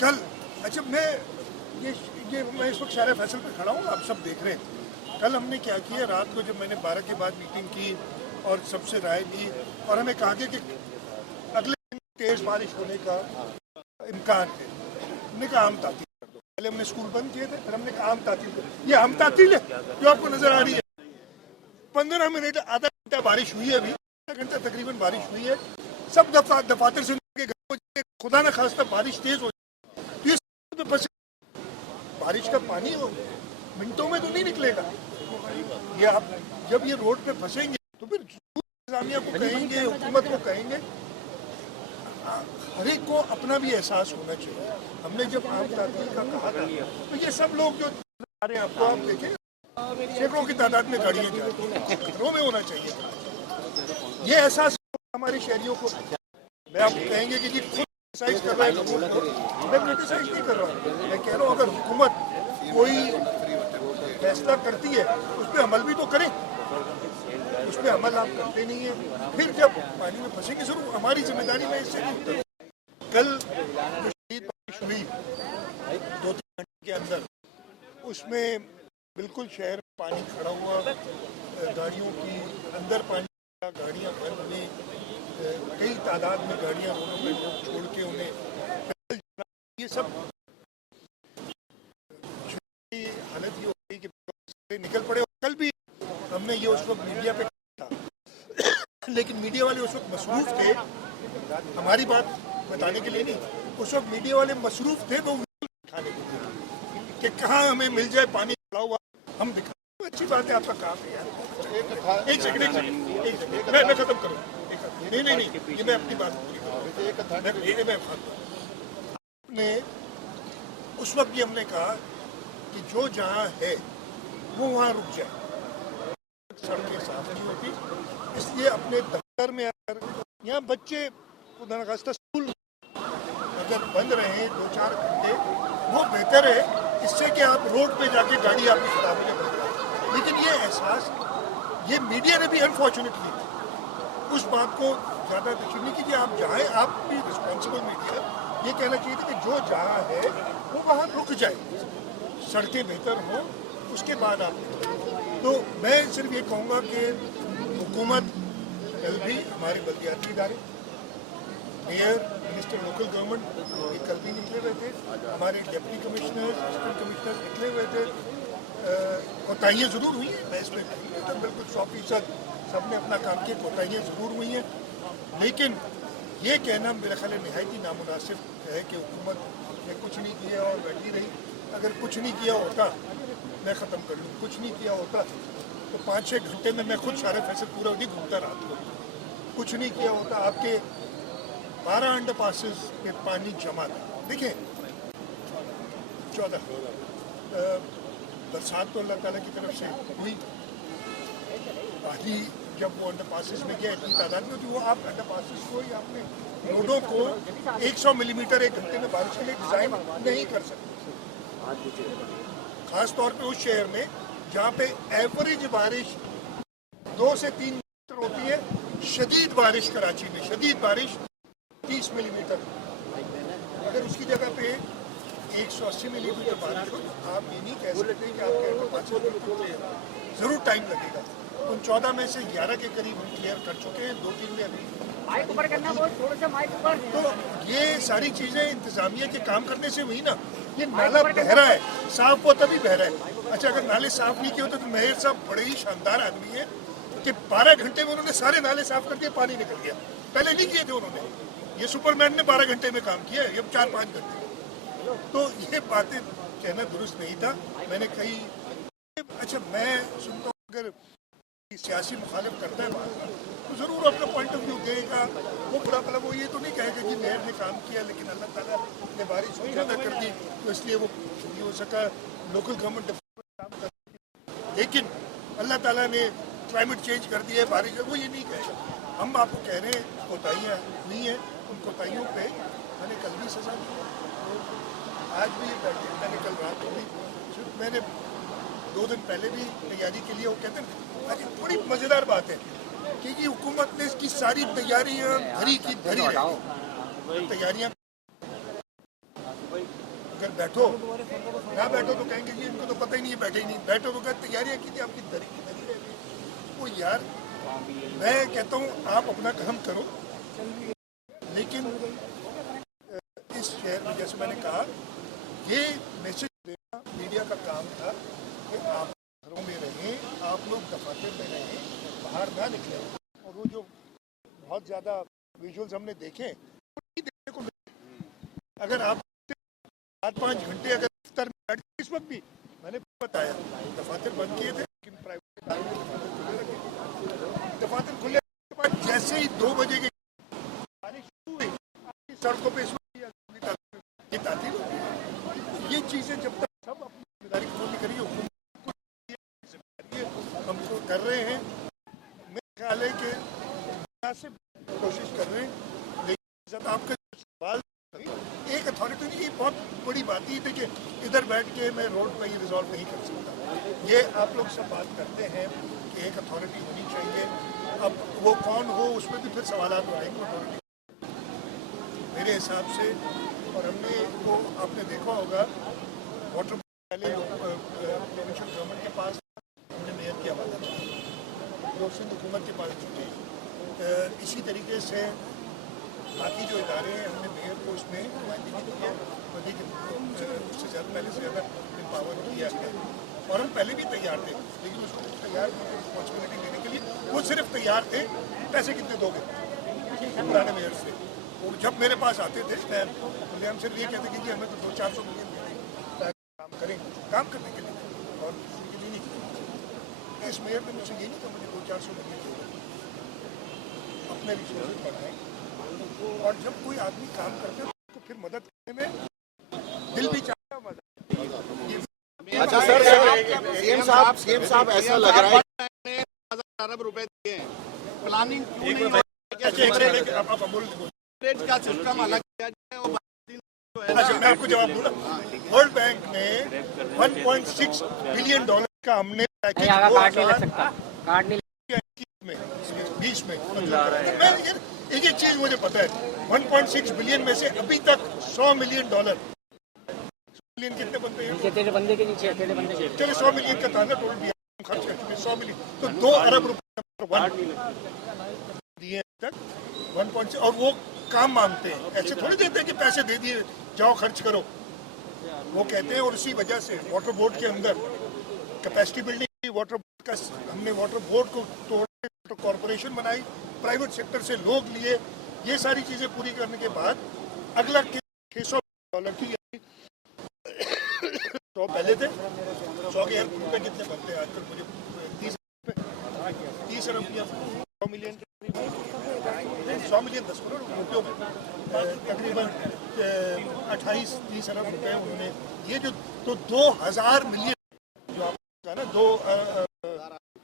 कल अच्छा मैं इस वक्त शारे फैसल पे खड़ा हूँ, आप सब देख रहे हैं। कल हमने क्या किया, रात को जब मैंने 12 के बाद मीटिंग की और सबसे राय ली और हमें कहा कि अगले दिन तेज बारिश होने का इम्कान है। हमने कहा आम तातील कर दो। पहले हमने स्कूल बंद किए थे, फिर हमने कहा आम तातील कर दो। ये आम तातील है जो आपको नजर आ रही है। 15 मिनट आधा घंटा बारिश हुई है, अभी आधा घंटा तकरीबन बारिश हुई है। सब दफातर से खुदा न खास्ता बारिश तेज हो तो ये बारिश का पानी हो मिनटों में तो नहीं निकलेगा। ये आप जब ये रोड पे फंसेंगे तो फिर इंतजामिया को कहेंगे, हुकूमत को कहेंगे। हर एक को अपना भी एहसास होना चाहिए। हमने जब आम तातील का कहा था तो ये सब लोग जो आ रहे हैं आपको आप देखें सैकड़ों की तादाद में गाड़ियां जा रही हैं, खतरों में होना चाहिए। ये एहसास हमारे शहरियों को। मैं आप कहेंगे कि जी खुद क्रिटिसाइज कर रहा है लोगों को, मैं क्रिटिसाइज नहीं कर रहा हूँ। मैं कह रहा हूँ अगर हुकूमत कोई फैसला करती है उस पर अमल भी तो करें। उस पर अमल आप करते नहीं है, फिर जब पानी में फंसेंगे जरूर हमारी जिम्मेदारी में इससे नहीं उतर। कल जो शदीद बारिश हुई 2-3 घंटे के अंदर, उसमें बिल्कुल शहर में पानी खड़ा हुआ, गाड़ियों की अंदर पानी, गाड़ियाँ बंद हुई, कई तादाद में गाड़ियाँ रोडों पे लोग छोड़ के उन्हें, ये सब हालत ये हो गई कि निकल पड़े। कल भी हमने ये उस वक्त मीडिया पे था लेकिन मीडिया वाले उस वक्त मसरूफ थे, हमारी बात बताने के लिए नहीं। उस वक्त मीडिया वाले मसरूफ थे वो दिखाने के लिए कि कहाँ हमें मिल जाए पानी खड़ा हुआ हम दिखा। अच्छी बात है, आपका काम है यार। एक सेकंड मैं खत्म करूँ। नहीं, ये मैं अपनी बात पूरी करूँ। आपने उस वक्त भी हमने कहा कि जो जहाँ है वो वहाँ रुक जाए, सड़कें साफ नहीं होती। इसलिए अपने दफ्तर में अगर यहाँ बच्चे खुदा न खास्ता स्कूल अगर बंद रहे 2-4 घंटे वो बेहतर है, इससे कि आप रोड पे जाके गाड़ी आपकी खराब होने पड़ जाए। लेकिन ये एहसास ये मीडिया ने भी अनफॉर्चुनेटली उस बात को ज़्यादा तशरीह नहीं कीजिए। आप जाएँ, आप भी रिस्पॉन्सिबल मीडिया ये कहना चाहिए था कि जो जहाँ है वो वहाँ रुक जाए, सड़कें बेहतर हों, उसके बाद आप। तो मैं सिर्फ ये कहूँगा कि हुकूमत कल भी हमारे बल्दियाती इदारे, मेयर, मिनिस्टर लोकल गवर्नमेंट ये कल भी निकले हुए थे, हमारे डिप्टी कमिश्नर, असिस्टेंट कमिश्नर निकले हुए थे। कोताहियाँ ज़रूर हुई हैं, मैं इसमें तो बिल्कुल 100% सब ने अपना काम किया, कोताहियाँ ज़रूर हुई हैं। लेकिन ये कहना मेरा ख्याल नहायत ही नामुनासिब है कि हुकूमत ने कुछ नहीं किया और बैठी रही। अगर कुछ नहीं किया होता, मैं ख़त्म कर लूँ, कुछ नहीं किया होता तो 5-6 घंटे में मैं खुद शारे फैसल पूरा नहीं घूमता रात को। कुछ नहीं किया होता, आपके 12 अंडर पासिस में पानी जमा था। देखिए 14 बरसात तो अल्लाह ताला की तरफ से हुई, पानी जब वो अंडर पासिस में गया इतनी तादाद में, तो वो आप अंडर पासिस को या अपने रोडों को 100 मिलीमीटर 1 घंटे में बारिश के लिए डिज़ाइन नहीं कर सकते। खास तौर पे उस शहर में जहाँ पे एवरेज बारिश 2 से 3 मिलीमीटर होती है, शदीद बारिश कराची में शदीद बारिश 30 मिलीमीटर, अगर उसकी जगह पे 180 मिलीमीटर बारिश हो तो आप ये नहीं कह सकते कि आपके ज़रूर टाइम लगेगा। उन 14 में से 11 के करीब हम क्लियर कर चुके हैं, 2-3 में अभी। तो ये सारी चीज़ें इंतज़ामिया के काम करने से हुई ना। ये नाला बह रहा है, साफ वो तभी बह रहा है। अच्छा, अगर नाले साफ नहीं किए होते तो मेयर साहब बड़े ही शानदार आदमी है कि 12 घंटे में उन्होंने सारे नाले साफ कर दिए, पानी निकल गया। पहले नहीं किए थे उन्होंने, ये सुपरमैन ने 12 घंटे में काम किया है, ये 4-5 घंटे। तो ये बातें कहना दुरुस्त नहीं था। मैंने कही अच्छा, मैं सुनता हूँ अगर सियासी मुखालिफ करता है बात तो ज़रूर अपना पॉइंट ऑफ व्यू देगा। वो बुरा भला वो ये तो नहीं कहेगा कि मेयर ने काम किया लेकिन अल्लाह ताला ने बारिश ज़्यादा कर दी तो इसलिए वो नहीं हो सका, लोकल गवर्नमेंट काम कर। लेकिन अल्लाह ताला ने क्लाइमेट चेंज कर दिया है, बारिश है, वो ये नहीं कहेगा। हम आपको कह रहे हैं कोताहियाँ हुई हैं, उन कोताहियों पर मैंने कल भी सजा दी, आज भी मैंने कल रात को भी, मैंने 2 दिन पहले भी तैयारी के लिए वो कहते हैं। बड़ी मज़ेदार बात है कि ये हुकूमत ने इसकी सारी तैयारियां धरी की धरी रही, तैयारियां अगर बैठो ना बैठो तो कहेंगे जी इनको तो पता ही नहीं है, बैठे ही नहीं, बैठो तो क्या तैयारियां की थी आपकी दरी की दरी रह गई। वो यार मैं कहता हूँ आप अपना काम करो, लेकिन इस शहर में जैसे मैंने कहा ये मैसेज देना मीडिया का काम था कि आप घरों में रहें, आप लोग दफातर में रहें, बाहर ना निकलें। और वो जो बहुत ज़्यादा विजुअल्स हमने देखे वो नहीं देखने को मिले। अगर आप 4-5 घंटे अगर दफ्तर में बैठ इस वक्त भी मैंने बताया दफातर बंद किए थे, लेकिन प्राइवेट दफातर खुले के बाद जैसे ही 2 बजे की बारिश शुरू हुई सड़कों पर ये चीजें जब तक सब अपनी जिम्मेदारी पूरी करिए, हमको कर रहे हैं। मेरे ख्याल है कि मुनासिब कोशिश कर रहे हैं, लेकिन आपका सवाल एक अथॉरिटी नहीं, ये बहुत बड़ी बात ही थी कि इधर बैठ के मैं रोड पर ही रिजॉल्व नहीं कर सकता। ये आप लोग सब बात करते हैं कि एक अथॉरिटी होनी चाहिए, अब वो कौन हो उसमें भी फिर सवाल उठाएंगे अथॉरिटी मेरे हिसाब से। और हमने को आपने देखा होगा वाटर पहले प्रोविंशियल गवर्नमेंट के पास हमने मेयर की हवाला किया, जो सिंध हुकूमत के पास चुके। इसी तरीके से बाकी जो इदारे हैं हमने मेयर को उसमें नुमाइंदगी दी है, उससे ज़्यादा पहले से ज़्यादा एम्पावर किया है। और हम पहले भी तैयार थे, लेकिन उसको तैयार रिस्पॉन्सिबिलिटी लेने के लिए वो सिर्फ तैयार थे पैसे कितने दोगे पुराने मेयर से। और जब मेरे पास आते थे मैं हम सिर्फ ये कहते कि हमें तो 200-400 मिलियन दे काम करेंगे, काम करने के लिए और किसी के लिए नहीं। इस मेयर ने मुझसे ये नहीं कहा मुझे 200-400 मिलियन दे, अपने रिसोर्सेज बढ़ाएं। और जब कोई आदमी काम करते हैं तो फिर मदद करने में दिल भी चाहता है मदद। अच्छा सर, सीएम साहब ऐसा लग रहा है 1000 अरब रुपए दिए हैं, प्लानिंग क्यों नहीं हो का सिस्टम अलग किया जाए और अच्छा मैं आपको जवाब दूंगा। वर्ल्ड बैंक ने $1.6 बिलियन का हमने पैकेज 20 में एक चीज मुझे पता है 1.6 बिलियन में से अभी तक $100 मिलियन कितने बनते हैं? तेरे बंदे के नीचे चलो 100 मिलियन का था ना टोटल दिया खर्च कर चुके 100 मिलियन, तो 2 अरब रुपए दिए तक 1.6। और वो काम मांगते हैं, ऐसे थोड़ी देते हैं कि पैसे दे दिए जाओ खर्च करो, वो कहते हैं। और इसी वजह से वाटर बोर्ड के अंदर कैपेसिटी बिल्डिंग, वाटर बोर्ड का हमने वाटर बोर्ड को तोड़ने तो कॉरपोरेशन बनाई, प्राइवेट सेक्टर से लोग लिए, ये सारी चीजें पूरी करने के बाद अगला $600 की 100 पहले थे, 100 के रुपए कितने बनते हैं आजकल मुझे 30 अरब या 100 मिलियन 100 मिलियन 10 करोड़ रुपयों में तकरीबन 28-30 अरब रुपए उन्होंने ये जो तो 2000 मिलियन जो आपका ना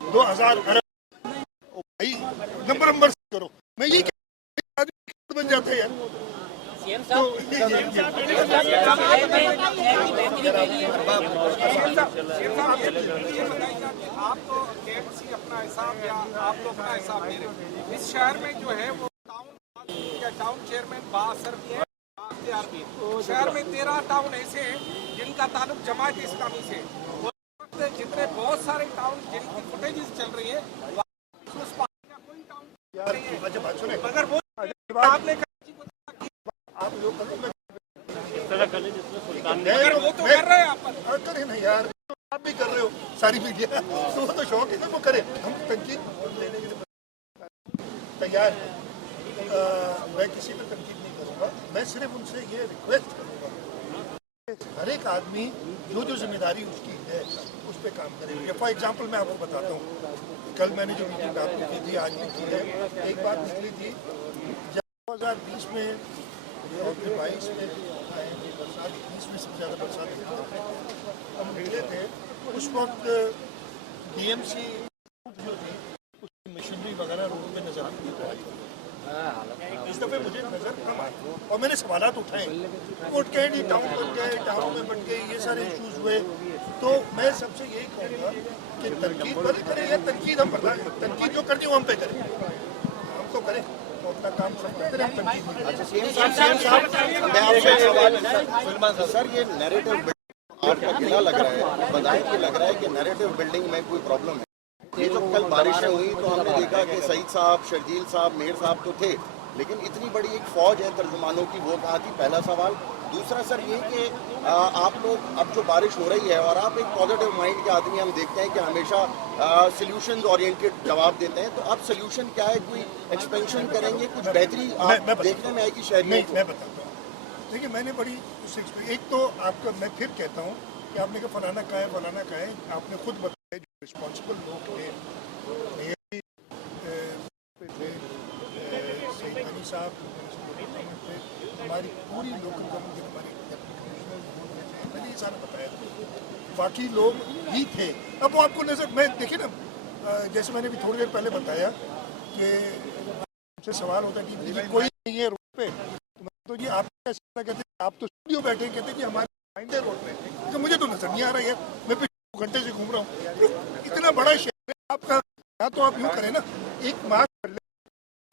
2000 अरब भाई नंबर करो, मैं ये आदमी बन जाता है यार। तो आप तो KMC अपना हिसाब या आप लोग अपना हिसाब दे रहे, इस शहर में जो है वो टाउन चेयरमैन बासर भी है, शहर में 13 टाउन ऐसे हैं जिनका ताल्लुक जमात इस्लामी से। जितने बहुत सारे टाउन जिनकी फुटेजेस चल रही है उस पार्टी का कोई टाउन मगर वो आपने आप लोग वो तो कर रहे हैं आप करें ना यार, आप भी कर रहे हो सारी मीडिया, तो वो तो शौक है ना वो करे, हम तनकीद लेने के लिए तैयार हैं। मैं किसी पर तनकीद नहीं करूँगा, मैं सिर्फ उनसे ये रिक्वेस्ट करूँगा हर एक आदमी जो जिम्मेदारी उसकी है उस पर काम करे। फॉर एग्जाम्पल मैं आपको बताता हूँ, कल मैंने जो मीटिंग आपको की थी आज भी की है, एक बात निकली थी जब 2020 में 22 में बरसात 20 में सबसे ज़्यादा बरसात हम निकले थे, उस वक्त DMC जो थी उसकी मशीनरी वगैरह रोड पे नजर आती थी। इस दफ़े मुझे नज़र कम आई और मैंने सवालात उठाए, कोर्ट कैंडी टाउन बन गए, टाउन में बन गए, ये सारे इश्यूज हुए। तो मैं सबसे यही कहूँगा कि तनकीद भले करें या तनकीद हम बर्दाश्त, तनकीद जो करनी हो हम पे करें, हम तो करें। वो अपना काम सब करते रहे, हम कंटिन्यू। अच्छा सीएम साहब मैं आपसे एक सवाल सर ये नैरेटिव आपका गिला लग रहा है, बताएं कि लग रहा है कि नैरेटिव बिल्डिंग में कोई प्रॉब्लम है। ये जो कल बारिशें हुई तो हमने देखा कि सईद साहब, शर्जील साहब, मेयर साहब तो थे, लेकिन इतनी बड़ी एक फौज है तर्जुमानों की, वो कहाँ थी? पहला सवाल। दूसरा सर ये कि आप लोग अब जो बारिश हो रही है और आप एक पॉजिटिव माइंड के आदमी, हम देखते हैं कि हमेशा सॉल्यूशंस ओरिएंटेड जवाब देते हैं, तो अब सॉल्यूशन क्या है? कोई एक्सपेंशन करेंगे, कुछ बेहतरी देखने में आएगी शहर में? मैं बताता हूँ। देखिए मैंने बड़ी एक तो आपका मैं फिर कहता हूँ कि आपने कहा फलाना का है, आपने खुद बताया जो रिस्पॉन्सिबल लोग थे, सईद साहब, हमारी पूरी लोकल गवर्नमेंट, हमारे मैंने ये सारा बताया, बाकी लोग ही थे। अब वो आपको नजर मैं देखिए ना, जैसे मैंने भी थोड़ी देर पहले बताया कि मुझसे सवाल होता है कि कोई नहीं है रोड पे, तो जी आप कैसे कहते हैं, आप तो स्टूडियो बैठे कहते कि हमारे माइंड है रोड पे, तो मुझे तो नजर नहीं आ रहा है, मैं पिछले 2 घंटे से घूम रहा हूँ। इतना बड़ा शहर है आपका, या तो आप यूँ करें ना, एक मार्क कर ले,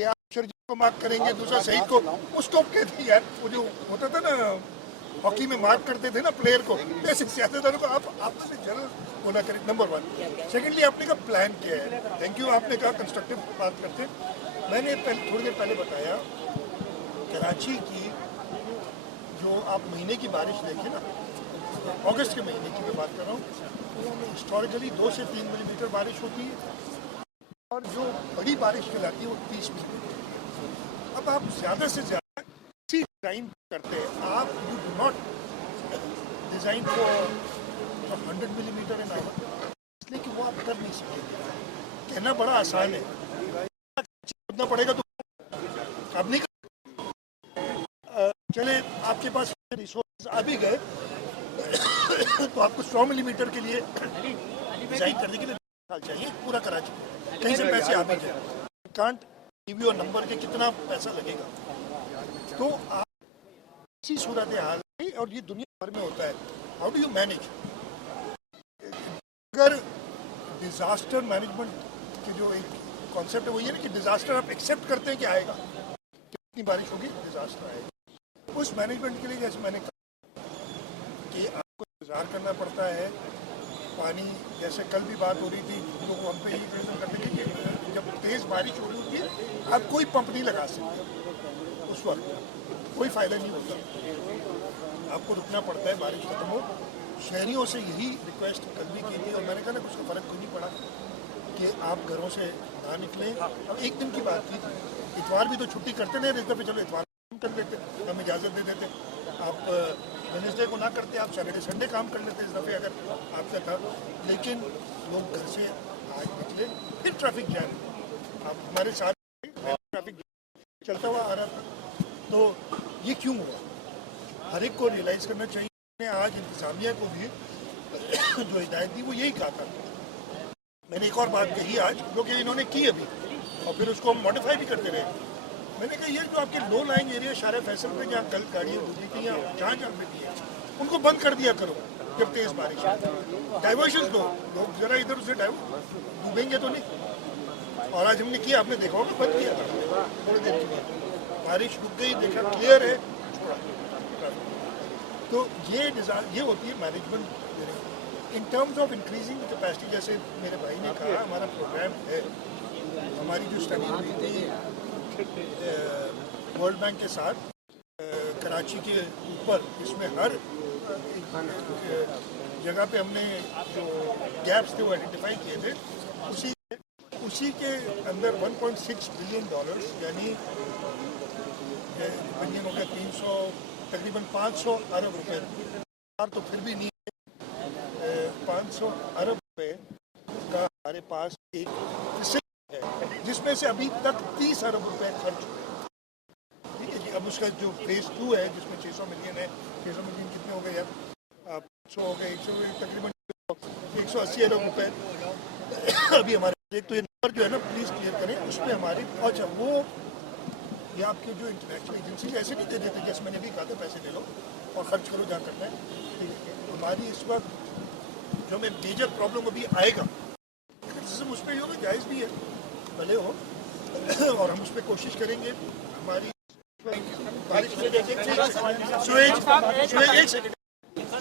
आप शर्जील को मार्क करेंगे, दूसरा सईद को, उसको कहते हैं यार वो जो होता था ना हॉकी में मार्क करते थे ना प्लेयर को, ऐसे सियासतदानों को आप आपसे जरूर होना करें। नंबर 1। सेकेंडली आपने कहा प्लान क्या है, थैंक यू, आपने कहा कंस्ट्रक्टिव बात करते। मैंने थोड़ी देर पहले बताया कराची की जो आप महीने की बारिश देखें ना, अगस्त के महीने की मैं बात कर रहा हूँ, तो हिस्टोरिकली 2 से 3 मिलीमीटर बारिश होती है और जो बड़ी बारिश कहलाती है वो 30 मिलीमीटर। अब आप ज़्यादा से ज़्यादा इसी डिज़ाइन करते हैं, आप you do not design for 100 millimetre in our, इसलिए कि वो आप कर नहीं सकते। कहना बड़ा आसान है, करना पड़ेगा तो अब नहीं चले, आपके पास रिसोर्स आ भी गए तो आपको 100 मिलीमीटर के लिए डिजाइन करने के लिए साल चाहिए पूरा कराची, कहीं से पैसे आ भी जाए, कांट गिव यू नंबर के कितना पैसा लगेगा। तो आप इसी सूरत हाल है और ये दुनिया भर में होता है। How do you manage? अगर डिजास्टर मैनेजमेंट की जो एक कॉन्सेप्ट है वो ये ना कि डिजास्टर आप एक्सेप्ट करते हैं कि आएगा, कितनी बारिश होगी डिजास्टर आएगा। उस मैनेजमेंट के लिए जैसे मैंने कहा कि आपको इंतजार करना पड़ता है, पानी जैसे कल भी बात हो रही थी, लोग हम पे यही प्रेशर करते थे कि जब तेज़ बारिश हो रही होती है आप कोई पंप नहीं लगा सकते, उस वक्त कोई फ़ायदा नहीं होता, आपको रुकना पड़ता है बारिश खत्म हो। शहरियों से यही रिक्वेस्ट कल भी की थी और मैंने कहा ना कुछ फ़र्क कोई नहीं पड़ा कि आप घरों से ना निकलें। अब एक दिन की बात की थी, इतवार भी तो छुट्टी करते नहीं, इस दफ़े चलो इतवार कर लेते, हम इजाज़त दे देते, आप वेडनेसडे को ना करते, आप सैटरडे संडे काम कर लेते इस दफ़े अगर आपका था। लेकिन लोग घर से आज निकले, फिर ट्रैफिक जैम, आप हमारे साथ ट्रैफिक जैम चलता हुआ आ रहा था। तो ये क्यों हुआ, हर एक को रियलाइज़ करना चाहिए। आज इंतज़ामिया को भी जो हिदायत दी वो यही कहा था। मैंने एक और बात कही आज जो कि इन्होंने की अभी और फिर उसको हम मॉडिफाई भी करते रहे। मैंने कहा ये जो आपके लो लाइन एरिया शारे फैसल पे जहाँ कल गाड़ियाँ गुजरी थी या जहाँ जहाँ मिलती है उनको बंद कर दिया करो जब तेज़ बारिश है, डाइवर्शन दो, लोग ज़रा इधर उधर डूबेंगे तो नहीं। और आज हमने किया, आपने देखा होगा बंद किया था थोड़ी देर के लिए, बारिश रुक गई, देखा क्लियर है, छोड़ा। तो ये होती है management in terms of increasing capacity. जैसे मेरे भाई ने कहा हमारा प्रोग्राम है, हमारी जो स्टडी हुई थी वर्ल्ड बैंक के साथ कराची के ऊपर, इसमें हर जगह पे हमने जो गैप्स थे वो आइडेंटिफाई किए थे, उसी के अंदर $1.6 बिलियन यानी बिलियन हो गया 300, तकरीबन 500 अरब रुपए, तो फिर भी नहीं है, 500 अरब रुपए का हमारे पास एक है जिसमें से अभी तक 30 अरब रुपए खर्च हुए। ठीक है जी, अब उसका जो फेज़ 2 है जिसमें 600 मिलियन है, 600 मिलियन कितने हो गए यार, 100 हो गए, 100 तकरीबन 180 अरब रुपए अभी हमारे। एक तो ये नंबर जो है ना प्लीज़ क्लियर करें, उस पर हमारे अच्छा वो ये आपके जो इंटरनेशनल एजेंसी ऐसे नहीं दे देते, जैसे मैंने भी कहा था पैसे ले लो और खर्च करो जहाँ करना है। हमारी इस वक्त जो हमें मेजर प्रॉब्लम अभी आएगा, सिस्टम उस पर ही होगा, जायज़ भी है भले हो, और हम उस पर कोशिश करेंगे। हमारी बारिश में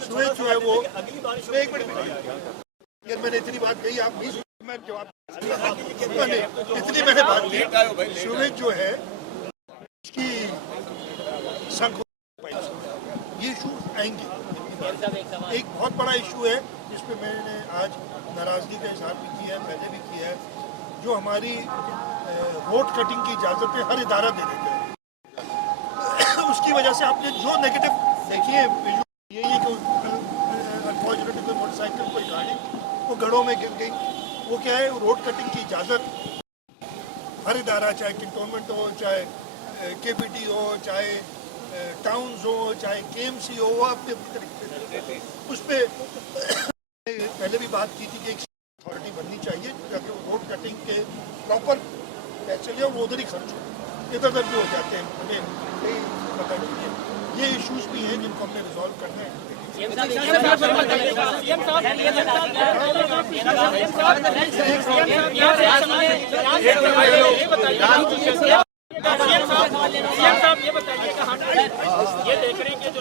सुएज जो है वो एक मिनट यार मैंने इतनी बात कही आप नहीं सुने, मैं जवाब इतनी मैंने बात की। सुएज जो है उसकी संख ये इशू आएंगे। एक बहुत बड़ा इशू है जिसपे मैंने आज नाराजगी का इजहार भी किया है, पहले भी किया है, जो हमारी रोड कटिंग की इजाज़तें हर इदारा दे देता है। उसकी वजह से आपने जो नेगेटिव देखिए ये कि अनफॉर्चुनेटली कोई मोटरसाइकिल कोई गाड़ी वो गढ़ों में गिर गई। वो क्या है, रोड कटिंग की इजाज़त हर इदारा, चाहे कंटोनमेंट हो, चाहे केपीटी हो, चाहे टाउन्स हो, चाहे केएमसी हो, वो अपने अपनी तरीके से उस पर पहले भी बात की थी कि एक अथॉरिटी बननी चाहिए ताकि वो रोड कटिंग के प्रॉपर पैसे ले और वो उधर ही खर्च हो, इधर उधर भी हो जाते हैं, हमें कहीं पता नहीं है। ये इश्यूज भी हैं जिनको हमने रिजॉल्व करना है। ये बताइए कि हम ये देख रहे हैं कि जो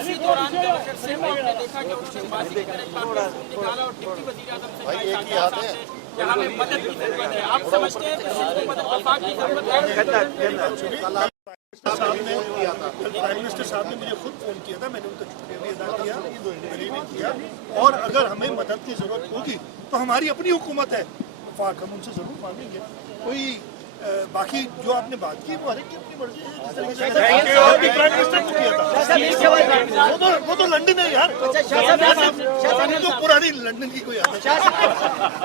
इसी दौरान जब फिर से हमने देखा कि उसने बाजी निकाला और डिप्टी वज़ीर आज़म से यहाँ में मदद की जरूरत है। आप समझते हैं कि मदद वफाक की जरूरत है? प्राइम मिनिस्टर साहब ने मुझे खुद फोन किया था, मैंने उनका शुक्रिया भी अदा किया, मैंने भी किया। और अगर हमें मदद की जरूरत होगी तो हमारी अपनी हुकूमत है, वफाक हम उनसे जरूर मांगेंगे। कोई बाकी जो आपने बात की वो हर एक की अपनी मर्जी है। जिस तरीके से प्राइम मिनिस्टर को किया था वो तो लंदन है यार, तो पुरानी लंदन की कोई आदत